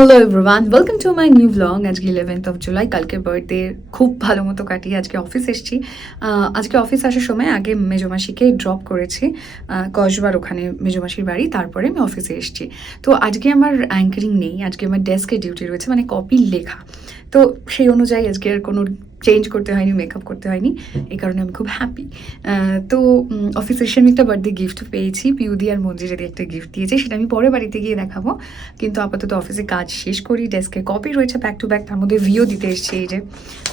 Hello everyone, welcome to my new blog. আজকে 11th of July, কালকে birthday খুব ভালো মতো কাটিয়ে আজকে অফিস এসেছি। আজকে অফিস আসার সময় আগে মেজমাসিকে ড্রপ করেছি কসবার, ওখানে মেজমাসির বাড়ি, তারপরে আমি অফিসে এসেছি। তো আজকে আমার অ্যাঙ্কারিং নেই, আজকে আমার ডেস্কে ডিউটি রয়েছে, মানে কপি লেখা। তো সেই অনুযায়ী আজকে আর কোনো চেঞ্জ করতে হয়নি, মেকআপ করতে হয়নি, এই কারণে আমি খুব হ্যাপি। তো অফিসে এসে আমি একটা বার্থডে গিফট পেয়েছি, পিউদি আর মঞ্জিরাদি একটা গিফট দিয়েছে, সেটা আমি পরে বাড়িতে গিয়ে দেখাবো। কিন্তু আপাতত অফিসে কাজ শেষ করি, ডেস্কে কপি রয়েছে ব্যাক টু ব্যাক, তার মধ্যে ভিও দিতে এসেছি। এই যে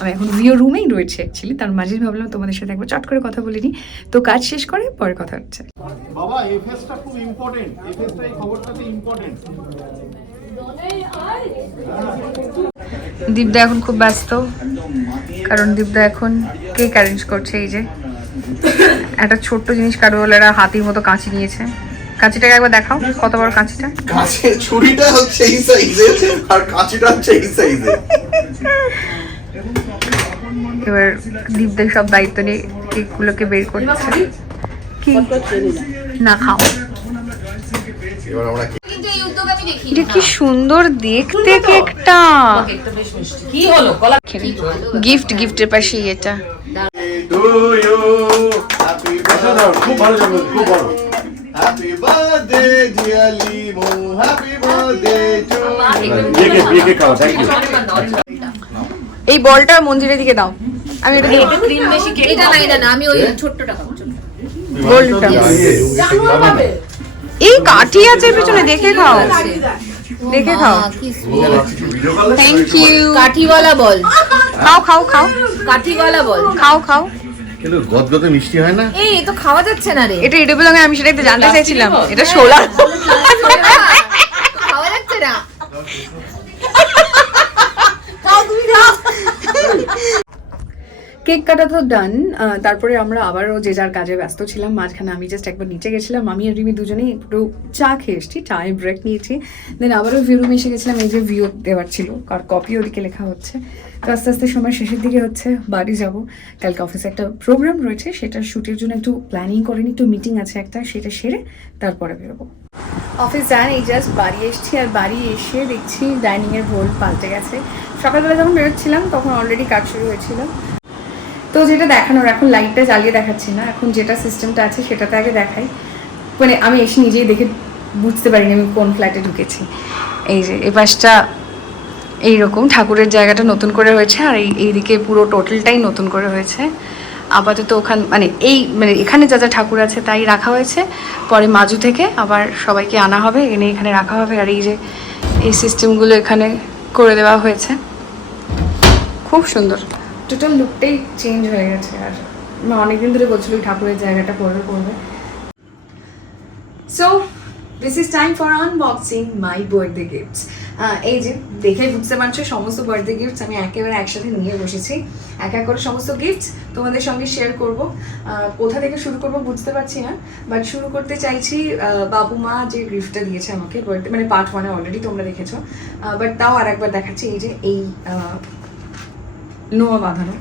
আমি এখন ভিও রুমেই রয়েছে অ্যাকচুয়ালি, তার মাঝে ভাবলাম তোমাদের সাথে একবার চট করে কথা বলিনি। তো কাজ শেষ করে পরে কথা হচ্ছে। বাবা এফএসটা খুব ইম্পর্টেন্ট, এফএসটা এই খবরটাতে ইম্পর্টেন্ট। দীপদা এখন খুব ব্যস্ত, কারণ দীপদা এখন কেক অ্যারেঞ্জ করছে। এই যে একটা ছোট্ট জিনিস কারুওয়ালারা হাতির মতো কাঁচি নিয়েছে। কাঁচিটাকে একবার দেখাও, কত বড় কাঁচিটা। কাঁচের ছুরিটা হচ্ছে এই সাইজের আর কাঁচিটা হচ্ছে এই সাইজের। এবার দীপদা সব দায়িত্ব নিয়ে কেকগুলোকে বের করছে। কি না খাও, এবার আমরা এটা কি সুন্দর দেখতে কেকটা। কি হলো গিফটের পাশেই এটা। টু ইউ হ্যাপি বার্থডে, খুব ভালো লাগলো, খুব ভালো। Happy birthday dear Limo, happy birthday to you. কে খাও, থ্যাংক ইউ। এই বলটা মন্দিরের দিকে দাও, আমি এটা দেব। ক্রিম বেশি কেক এটা না আমি ওই ছোটটা খাবো। গোল্ডটা এই কাঠি আছে পেছনে, দেখে খাও, দেখে খাও। Thank you. কাঠিওয়ালা বল, খাও খাও খাও, কাঠিওয়ালা বল খাও খাও। কিন্তু গদগদে মিষ্টি হয় না? এই তো খাওয়া যাচ্ছে না রে, এটা এডিবল আমি সেটা একটু জানতে চাইছিলাম। এটা সোলার খাওয়া যাচ্ছে না। কেক কাটা তো ডান। তারপরে আমরা আবারও যে যার কাজে ব্যস্ত ছিলাম। মাঝখানে আমি জাস্ট একবার নিচে গেছিলাম, আমি আর রিমি দুজনেই একটু চা খেয়ে এসেছি, চায়ে ব্রেক নিয়েছি। দেন আবারও ভিউ রুমে এসে গেছিলাম, এই যে ভিউ দেওয়ার ছিল, আর কপি ওদিকে লেখা হচ্ছে। তো আস্তে আস্তে সময় শেষের দিকে হচ্ছে, বাড়ি যাব। কালকে অফিসে একটা প্রোগ্রাম রয়েছে, সেটা শ্যুটের জন্য একটু প্ল্যানিং করিনি, একটু মিটিং আছে একটা, সেটা সেরে তারপরে বেরোবো। অফিস যান, এই জাস্ট বাড়ি এসেছি, আর বাড়ি এসে দেখছি ডাইনিংয়ের হোল পাল্টে গেছে। সকালবেলা যখন বেরোচ্ছিলাম তখন অলরেডি কাজ শুরু হয়েছিল। তো যেটা দেখানোর, এখন লাইটটা জ্বালিয়ে দেখাচ্ছি না, এখন যেটা সিস্টেমটা আছে সেটাতে আগে দেখাই। মানে আমি এসে নিজেই দেখে বুঝতে পারিনি আমি কোন ফ্ল্যাটে ঢুকেছি। এই যে এই পাশটা এইরকম ঠাকুরের জায়গাটা নতুন করে হয়েছে, আর এইদিকে পুরো টোটালটাই নতুন করে হয়েছে। আপাতত মানে এখানে যা যা ঠাকুর আছে তাই রাখা হয়েছে, পরে মাজু থেকে আবার সবাইকে আনা হবে, এনে এখানে রাখা হবে। আর এই যে এই সিস্টেমগুলো এখানে করে দেওয়া হয়েছে, খুব সুন্দর, টোটাল লুকটাই চেঞ্জ হয়ে গেছে। আর অনেকদিন ধরে বলছিল ঠাকুরের জায়গাটা করবে। So this is time for unboxing my birthday gifts. এই যে দেখেই বুঝতে পারছো, সমস্ত বার্থডে গিফটস আমি একেবারে একসাথে নিয়ে বসেছি। এক এক করে সমস্ত গিফটস তোমাদের সঙ্গে শেয়ার করব। কোথা থেকে শুরু করব বুঝতে পারছি না, বাট শুরু করতে চাইছি বাবু মা যে গিফটটা দিয়েছে আমাকে বার্থডে, মানে পার্ট 1-এ অলরেডি তোমরা দেখেছো, বাট তাও আর একবার দেখাচ্ছি। এই যে এই নোয়া বাঁধানো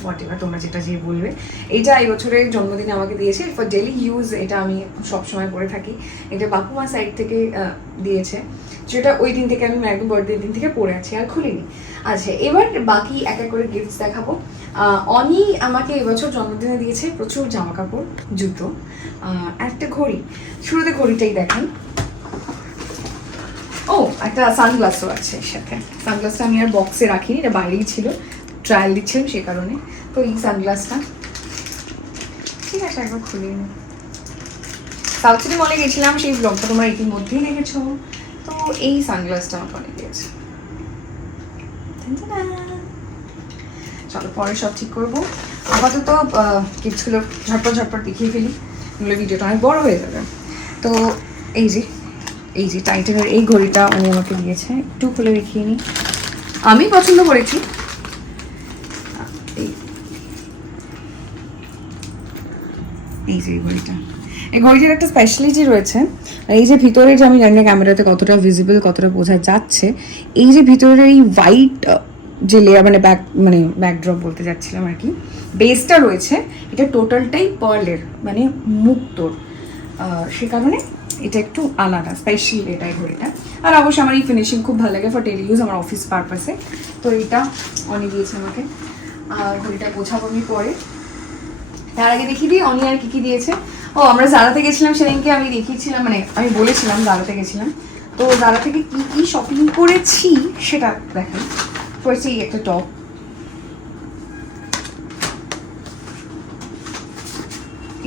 হোয়াট এভার তোমরা যেটা যে বলবে, এইটা এই বছরের জন্মদিনে আমাকে দিয়েছে ফর ডেলি ইউজ। এটা আমি সবসময় পরে থাকি, এটা বাপু মা সাইড থেকে দিয়েছে, যেটা ওই দিন থেকে আমি একদম বার্থডে দিন থেকে পরে আছি, আর খুলিনি। আচ্ছা, এবার বাকি এক এক করে গিফটস দেখাবো। অনি আমাকে এবছর জন্মদিনে দিয়েছে প্রচুর জামা কাপড়, জুতো, একটা ঘড়ি। শুরুতে ঘড়িটাই দেখান। ও, একটা সানগ্লাসও আছে সাথে। সানগ্লাসটা আমি আর বক্সে রাখিনি, এটা বাইরেই ছিল, ট্রায়াল দিচ্ছিলাম সে কারণে। তো এই সানগ্লাসটা ঠিক আছে, একবার খুলে নিই। সাউথ সিটি মলে গেছিলাম, সেই ব্লগটা তোমরা ইতিমধ্যেই দেখেছো। তো এই সানগ্লাসটা আমাকে অনেক দিয়েছে। চলো পরে সব ঠিক করবো। আপাতত গিফটসগুলো ঝটপট দেখিয়ে ফেলি, নাহলে ভিডিওটা অনেক বড় হয়ে যাবে। তো এই যে টাইটানের এই ঘড়িটা উনি আমাকে দিয়েছে, একটু খুলে দেখিয়ে নিই। আমি পছন্দ করেছি। এই যে এই ঘড়িটার একটা স্পেশালিটি রয়েছে। এই যে ভিতরে, যে আমি জানি না ক্যামেরাতে কতটা ভিজিবল, কতটা বোঝা যাচ্ছে, এই যে ভিতরের এই হোয়াইট যে লেয়ার, মানে ব্যাকড্রপ বলতে যাচ্ছিলাম আর কি, বেসটা রয়েছে, এটা টোটালটাই পার্লের, মানে মুক্তোর, সে কারণে এটা একটু আলাদা স্পেশাল এটাই ঘড়িটা। আর অবশ্যই আমার এই ফিনিশিং খুব ভালো লাগে ফর ডেলি ইউজ, আমার অফিস পারপাসে। তো এটা অনেক দিয়েছে আমাকে, আর ঘড়িটা গোছাবো আমি পরে। তার আগে দেখিয়ে দিই অনি আর কি দিয়েছে। ও আমরা জারাতে গেছিলাম সেদিনকে, আমি দেখিয়েছিলাম, মানে আমি বলেছিলাম জারাতে গেছিলাম। তো জারা থেকে কি কি শপিং করেছি সেটা দেখেন। করেছি এই একটা টপ,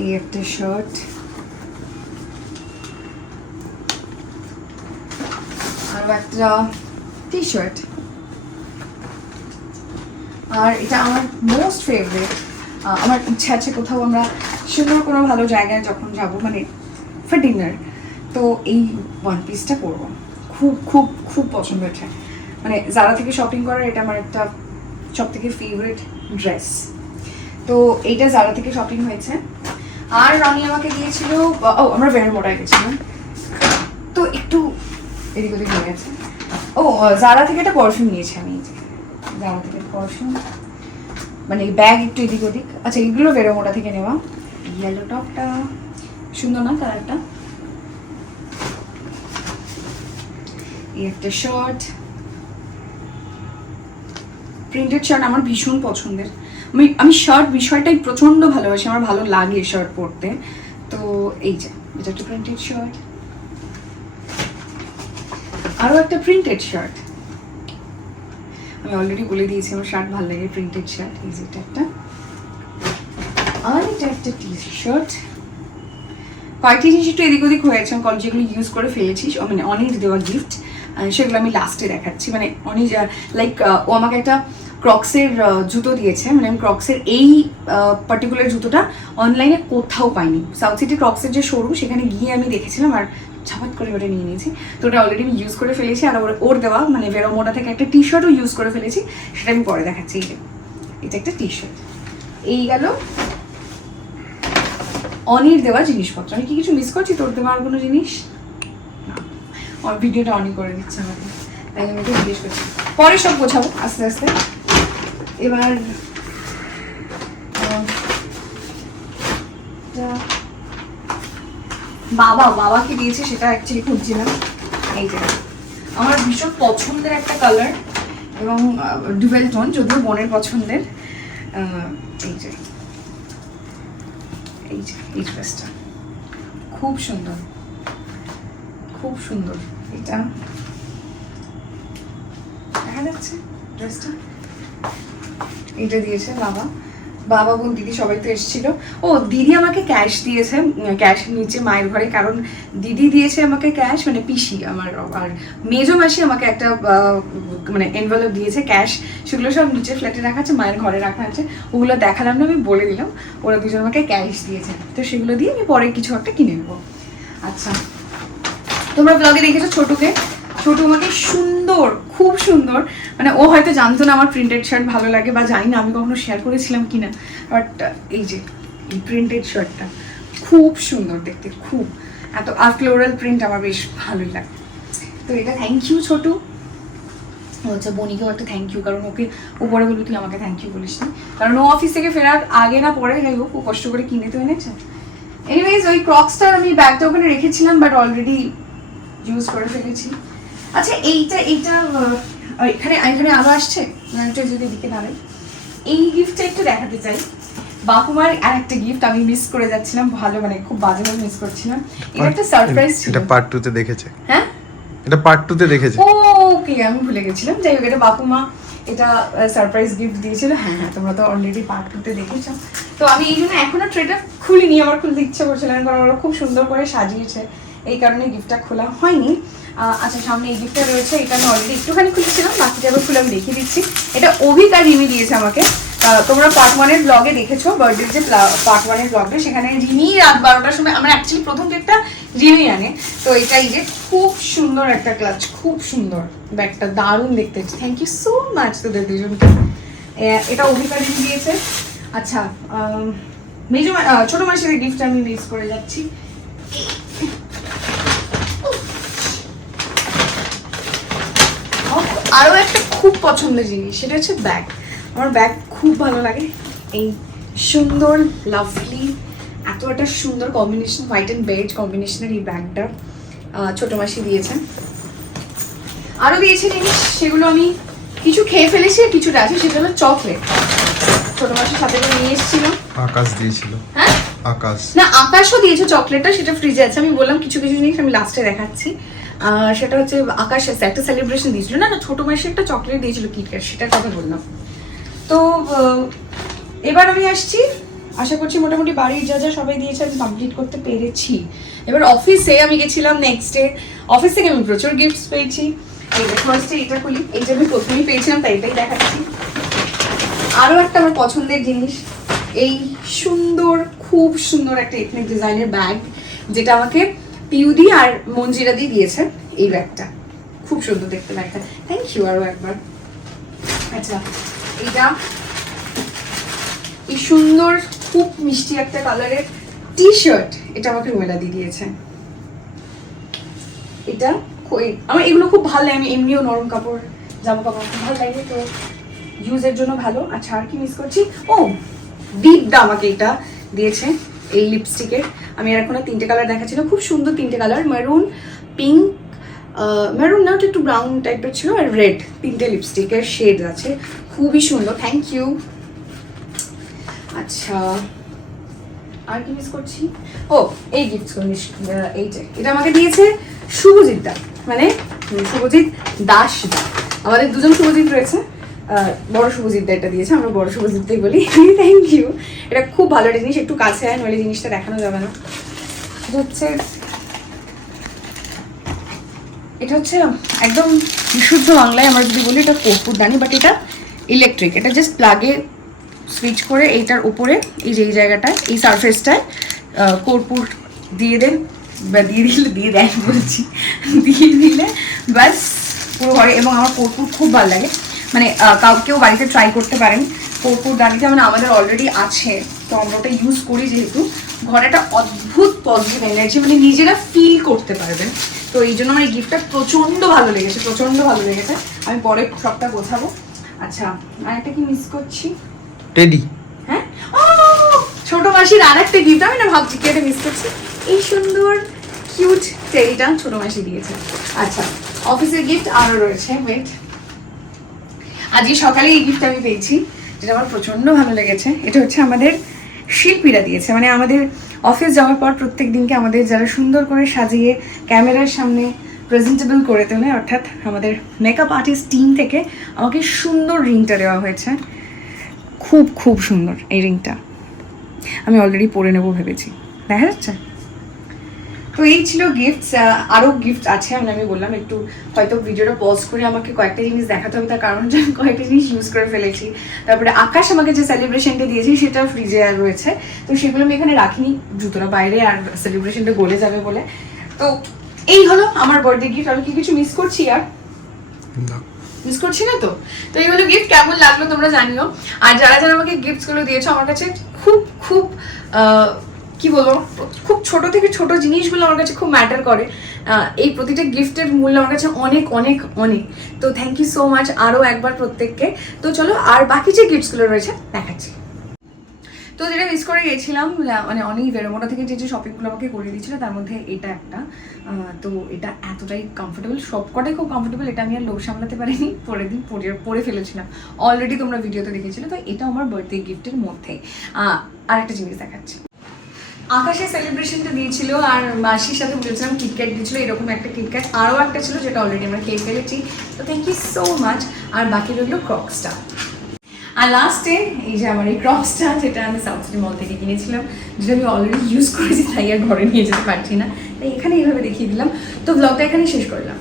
এই একটা শার্ট, আর একটা টি শার্ট, আর এটা আমার মোস্ট ফেভারিট। আমার ইচ্ছা আছে কোথাও আমরা সুন্দর কোনো ভালো জায়গায় যখন যাব, মানে ফর ডিনার, তো এই ওয়ান পিসটা পরবো। খুব খুব খুব পছন্দ হয়েছে, মানে জারা থেকে শপিং করার এটা আমার একটা সব থেকে ফেভারিট ড্রেস। তো এইটা জারা থেকে শপিং হয়েছে। আর রনি আমাকে দিয়েছিল, ও আমরা ভেরোমোডায় গেছিলাম, তো একটু এদিক ওদিক হয়ে গেছে। ও জারা থেকে একটা পারফিউম নিয়েছি আমি, জারা থেকে পারফিউম, মানে ব্যাগ একটু এদিক ওদিক। আচ্ছা এইগুলো ভেরোমোডা থেকে নেওয়া। ইয়েলো টপটা সুন্দর না কালারটা। এই একটা শার্ট, প্রিন্টেড শার্ট আমার ভীষণ পছন্দের। আমি শার্ট বিষয়টাই প্রচন্ড ভালোবাসি, আমার ভালো লাগে শার্ট পরতে। তো এই যে এটা একটা প্রিন্টেড শার্ট, আরও একটা প্রিন্টেড শার্ট। আমি অলরেডি বলে দিয়েছি আমার শার্ট ভালো লাগে, প্রিন্টেড শার্ট। এই যে এটা একটা, আর এটা একটা টি শার্ট। কয়েকটি জিনিস একটু এদিক ওদিক হয়েছে, আমি যেগুলো ইউজ করে ফেলেছি, মানে অনেক দেওয়া গিফট, সেগুলো আমি লাস্টে দেখাচ্ছি। মানে অনেক লাইক ও আমাকে একটা ক্রক্সের জুতো দিয়েছে, মানে আমি ক্রক্সের এই পার্টিকুলার জুতোটা অনলাইনে কোথাও পাইনি। সাউথ সিটি ক্রক্সের যে শোরুম সেখানে গিয়ে আমি দেখেছিলাম, আর ঝাপাত করে ওটা নিয়ে নিয়েছি। তো ওটা অলরেডি আমি ইউজ করে ফেলেছি, আর ওর দেওয়া মানে ভেরোমোডা থেকে একটা টি শার্টও ইউজ করে ফেলেছি, সেটা আমি পরে দেখাচ্ছি। এই যে এটা একটা টি শার্ট। এই গেল অনির দেওয়া জিনিসপত্র। আমি কি কিছু মিস করছি তোর দেওয়া আর কোনো জিনিস? না, আমার ভিডিওটা অনই করে দিচ্ছে আমাকে, তাই আমি একটু জিজ্ঞেস করছি, পরে সব গোছাবো আস্তে আস্তে। এবার বাবাকে দিয়েছে, সেটা অ্যাকচুয়ালি খুঁজছিলাম। এই যে আমার ভীষণ পছন্দের একটা কালার এবং ডুয়েল টোন, যদিও বোনের পছন্দের। এই যে এই যে এই ড্রেসটা খুব সুন্দর, খুব সুন্দর। এটা দেখা যাচ্ছে ড্রেসটা, এটা দিয়েছে বাবা বোন দিদি সবাই তো এসেছিল। ও দিদি আমাকে ক্যাশ দিয়েছে, ক্যাশ নিচে মায়ের ঘরে, কারণ দিদি দিয়েছে আমাকে ক্যাশ, মানে পিসি আমার, আর মেজো মাসি আমাকে একটা মানে এনভেলপ দিয়েছে ক্যাশ, সেগুলো সব নিচে ফ্ল্যাটে রাখা আছে, মায়ের ঘরে রাখা আছে। ওগুলো দেখালাম না, আমি বলে দিলাম ওরা দুজন আমাকে ক্যাশ দিয়েছে, তো সেগুলো দিয়ে আমি পরে কিছু একটা কিনে নেবো। আচ্ছা তোমরা ব্লগে দেখেছো ছোটু আমাকে সুন্দর, খুব সুন্দর, মানে ও হয়তো জানতো না আমার প্রিন্টেড শার্ট ভালো লাগে, বা জানি না আমি কখনো শেয়ার করেছিলাম কিনা, বাট এই যে এই প্রিন্টেড শার্টটা খুব সুন্দর দেখতে, খুব এত আর ফ্লোরাল প্রিন্ট আমার বেশ ভালোই লাগে। তো এটা থ্যাংক ইউ ছোটু। আচ্ছা বনিকেও একটা থ্যাংক ইউ, কারণ ওকে ও পরে বলবি তুই আমাকে থ্যাংক ইউ বলিস না, কারণ ও অফিস থেকে ফেরার আগে না পরে যাই হোক ও কষ্ট করে কিনে তো এনেছে। এনিওয়েজ ওই ক্রক্সটার আমি ব্যাগটা ওখানে রেখেছিলাম, বাট অলরেডি ইউজ করে ফেলেছি। আচ্ছা এইটা এখানে আলো আসছে না, একটু যদি দিকে দাঁড়াই, এই গিফটটা একটু দেখাতে চাই। বাপুমার আর একটা গিফট আমি মিস করে যাচ্ছিলাম, ভালো মানে খুব বাজেভাবে মিস করছিলাম। এটা একটা সারপ্রাইজ ছিল। এটা পার্ট 2 তে দেখেছে। হ্যাঁ এটা পার্ট 2 তে দেখেছে। ওকে আমি ভুলে গেছিলাম। যাই হোক এটা বাপুমা এটা সারপ্রাইজ গিফট দিয়েছিল। হ্যাঁ তোমরা তো অলরেডি পার্ট 2 তে দেখেছো। তো আমি এই জন্য এখনো ট্রেটা খুলিনি, আমার খুলতে ইচ্ছা করছিল না, কারণ ওরা খুব সুন্দর করে সাজিয়েছে, এই কারণে গিফটটা খোলা হয়নি। আচ্ছা সামনে এই গিফটটা রয়েছে, এটা আমি অলরেডি একটুখানি খুলেছিলাম, বাকিটা আবার খুলে আমি দেখিয়ে দিচ্ছি। এটা অভিক আর রিমি দিয়েছে আমাকে। তোমরা পার্ট 1-এর ব্লগে দেখেছো, বার্থডে যে পার্ট 1-এর ব্লগে, সেখানে রিমি রাত 12টার সময়, আমার অ্যাকচুয়ালি প্রথম কেকটা রিমি আনে। তো এটাই যে খুব সুন্দর একটা ক্লাচ, খুব সুন্দর ব্যাগটা, দারুণ দেখতে। থ্যাংক ইউ সো মাচ তোদের দুজনকে। এটা অভিক আর রিমি দিয়েছে। আচ্ছা ছোট মাসের গিফট আমি মিস করে যাচ্ছি। আরও একটা খুব পছন্দের জিনিস, সেটা হচ্ছে ব্যাগ। আমার ব্যাগ খুব ভালো লাগে, এই সুন্দর লাভলি এত একটা সুন্দর কম্বিনেশন, হোয়াইট অ্যান্ড বেজ কম্বিনেশনের এই ব্যাগটা ছোট মাসি দিয়েছেন। আরও দিয়েছে জিনিস, সেগুলো আমি কিছু খেয়ে ফেলেছি আর কিছুটা আছে, সেটা হলো চকলেট। ছোট মাসির সাথে করে নিয়ে এসেছিল। আকাশ দিয়েছিল। হ্যাঁ আকাশ না, আকাশও দিয়েছে চকলেটটা, সেটা ফ্রিজে আছে। আমি বললাম কিছু কিছু জিনিস আমি লাস্টে দেখাচ্ছি। সেটা হচ্ছে আকাশ একটা সেলিব্রেশন দিয়েছিল, না না ছোট মাসি একটা চকলেট দিয়েছিল কিটক্যাট, সেটার কথা বললাম। তো এবার আমি আসছি, আশা করছি মোটামুটি বাড়ির যা যা সবাই দিয়েছে আমি কমপ্লিট করতে পেরেছি। এবার অফিসে আমি গেছিলাম নেক্সট ডে, অফিস থেকে আমি প্রচুর গিফটস পেয়েছি। এই ফার্স্টে এটা খুলি, এইটা আমি প্রথমেই পেয়েছিলাম তাই এটাই দেখাচ্ছি। আরও একটা আমার পছন্দের জিনিস, এই সুন্দর, খুব সুন্দর একটা এথনিক ডিজাইনের ব্যাগ, যেটা আমাকে পিউদি আর মঞ্জিরা দিয়ে দিয়েছে। এই ব্যাগটা খুব সুন্দর দেখতে ব্যাগটা, থ্যাংক ইউ আরও একবার। আচ্ছা এইটা এই সুন্দর খুব মিষ্টি একটা কালারের টি শার্ট, এটা আমাকে রুমেলা দিয়ে দিয়েছে। এটা আমার এগুলো খুব ভালো লাগে, আমি এমনিও নরম কাপড় জামা কাপড় খুব ভালো লাগে, তো ইউজের জন্য ভালো। আচ্ছা আর কি মিস করছি, ও দীপদা আমাকে এটা দিয়েছে এই লিপস্টিকের। আমি আর এখনো 3টে কালার দেখাচ্ছিল, খুব সুন্দর 3টে কালার, মেরুন, পিঙ্ক, মেরুন না একটু ব্রাউন টাইপের ছিল, আর রেড, 3টে লিপস্টিকের শেড আছে, খুবই সুন্দর, থ্যাংক ইউ। আচ্ছা আর কি মিস করছি, ও এই গিফটসগুলো এইটা, এটা আমাকে দিয়েছে শুভজিৎ দা, মানে শুভজিৎ দাস দা। আমাদের দুজন শুভজিৎ রয়েছে, বড় শুভজিৎ দা এটা দিয়েছে, আমরা বড় শুভজিৎ দাই বলি। থ্যাংক ইউ, এটা খুব ভালো একটা জিনিস, একটু কাছে আয় নইলে জিনিসটা দেখানো যাবে না। এটা হচ্ছে একদম বিশুদ্ধ বাংলায় আমরা যদি বলি এটা কর্পূরদানি, বাট এটা ইলেকট্রিক। এটা জাস্ট প্লাগে সুইচ করে এইটার উপরে এই যে এই জায়গাটায় এই সারফেসটায় কর্পূর দিয়ে দেন, বা দিয়ে দেন বলছি, দিয়ে দিলে ব্যাস পুরো ঘরে। এবং আমার কর্পূর খুব ভালো লাগে, মানে কেউ বাড়িতে ট্রাই করতে পারেন। কর্পূরদানিটা মানে আমাদের অলরেডি আছে, তো আমরা ওটা ইউজ করি যেহেতু, ঘরে একটা অদ্ভুত পজিটিভ এনার্জি মানে নিজেরা ফিল করতে পারবেন। তো এই জন্য আমার এই গিফটটা প্রচণ্ড ভালো লেগেছে, প্রচণ্ড ভালো লেগেছে। আমি পরে সবটা গোছাবো। আচ্ছা আর একটা কি মিস করছি, টেডি। হ্যাঁ ছোট মাসির আর একটা গিফট, আমি না ভাবছি কি এটা মিস করছি, এই সুন্দর কিউট টেডিটা ছোট মাসি দিয়েছে। আচ্ছা অফিসের গিফট আরও রয়েছে, ওয়েট। আজকে সকালে এই গিফট আমি পেয়েছি, যেটা আমার প্রচণ্ড ভালো লেগেছে। এটা হচ্ছে আমাদের শিল্পীরা দিয়েছে, মানে আমাদের অফিস যাওয়ার পর প্রত্যেক দিনকে আমাদের যারা সুন্দর করে সাজিয়ে ক্যামেরার সামনে প্রেজেন্টেবল করে তোলে, অর্থাৎ আমাদের মেকআপ আর্টিস্ট টিম থেকে আমাকে সুন্দর রিংটা দেওয়া হয়েছে। খুব খুব সুন্দর এই রিংটা, আমি অলরেডি পরে নেবো ভেবেছি, দেখা যাচ্ছে। তো এই ছিল গিফটস, আরও গিফট আছে, মানে আমি বললাম একটু হয়তো ভিডিওটা পজ করে আমাকে কয়েকটা জিনিস দেখাতে হবে, তার কারণ যে আমি কয়েকটা জিনিস ইউজ করে ফেলেছি। তারপরে আকাশ আমাকে যে সেলিব্রেশনটা দিয়েছি সেটা ফ্রিজে আর রয়েছে, তো সেগুলো আমি এখানে রাখিনি, জুতোটা বাইরে আর সেলিব্রেশনটা গলে যাবে বলে। তো এই হলো আমার বার্থডে গিফট। আমি কি কিছু মিস করছি আর মিস করছি না তো? তো এইগুলো গিফট কেমন লাগলো তোমরা জানিও। আর যারা যারা আমাকে গিফটসগুলো দিয়েছো, আমার কাছে খুব খুব কি বলবো, খুব ছোট থেকে ছোট জিনিসগুলো আমার কাছে খুব ম্যাটার করে। এই প্রতিটা গিফটের মূল্য আমার কাছে অনেক অনেক অনেক। তো থ্যাংক ইউ সো মাচ আরও একবার প্রত্যেককে। তো চলো আর বাকি যে গিফটসগুলো রয়েছে দেখাচ্ছি। তো যেটা মিস করে গেছিলাম, মানে অনেক ভেরোমোটা থেকে যে যে শপিংগুলো আমাকে করে দিয়েছিল তার মধ্যে এটা একটা। তো এটা এতটাই কমফোর্টেবল, সবকটাই খুব কমফোর্টেবল, এটা আমি আর লোভ সামলাতে পারিনি, পরের দিন পরে ফেলেছিলাম, অলরেডি তোমরা ভিডিওতে দেখেছিলে। তো এটা আমার বার্থডে গিফটের মধ্যে। আর একটা জিনিস দেখাচ্ছি, আকাশে সেলিব্রেশনটা দিয়েছিল আর মাসির সাথে বলেছিলাম কিটক্যাট দিয়েছিল, এরকম একটা কিটক্যাট। আরও একটা ছিল যেটা অলরেডি আমরা খেয়ে ফেলেছি, তো থ্যাংক ইউ সো মাচ। আর বাকি রইল ক্রক্সটা। আর লাস্টে এই যে আমার এই ক্রক্সটা, যেটা আমি সাউথ সিটি মল থেকে কিনেছিলাম, যেটা আমি অলরেডি ইউজ করেছি, তাই আর ঘরে নিয়ে যেতে পারছি না, তাই এখানে এইভাবে দেখিয়ে দিলাম। তো ব্লগটা এখানে শেষ করলাম।